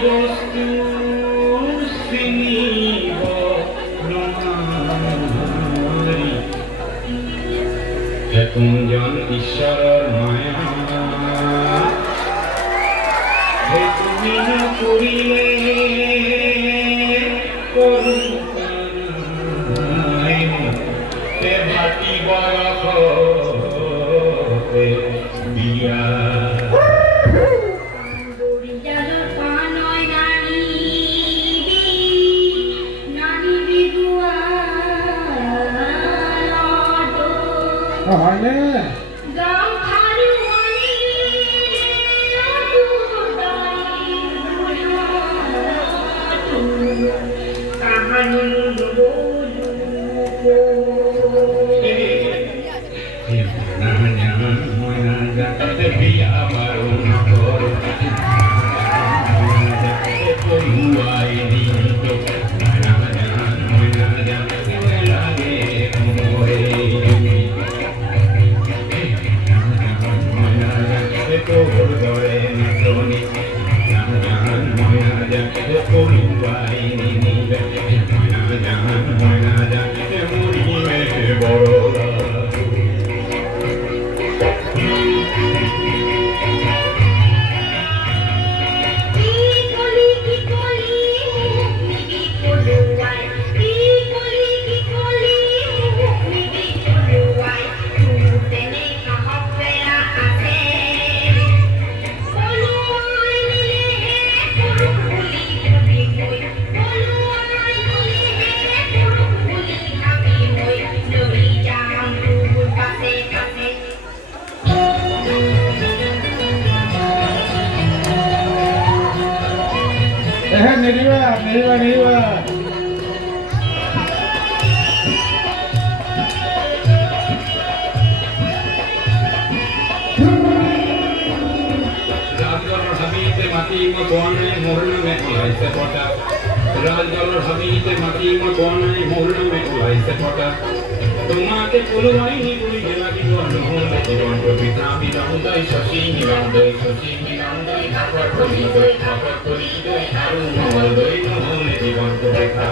বস্তু চিনিব নোৱাৰি কোনজন ঈশ্বৰৰ মায়া তুমি নকৰিলে ভাতি বৰষতে বিয়া হয়নে নেৰিবা নেৰিবা নেৰিবা রাজগড়ের হাবিতে মাটি মনে মোহন মে লাইছে পটা রাজগড়ের হাবিতে মাটি মনে মোহন মে লাইছে পটা তোমাকে পুলবাইনি বলি লাগিব নহলে জীবন প্রকৃতা বিরামদয় শশী নিরামদয় খাবার করি দই আর নহল দই নহলে জীবন প্রকৃতা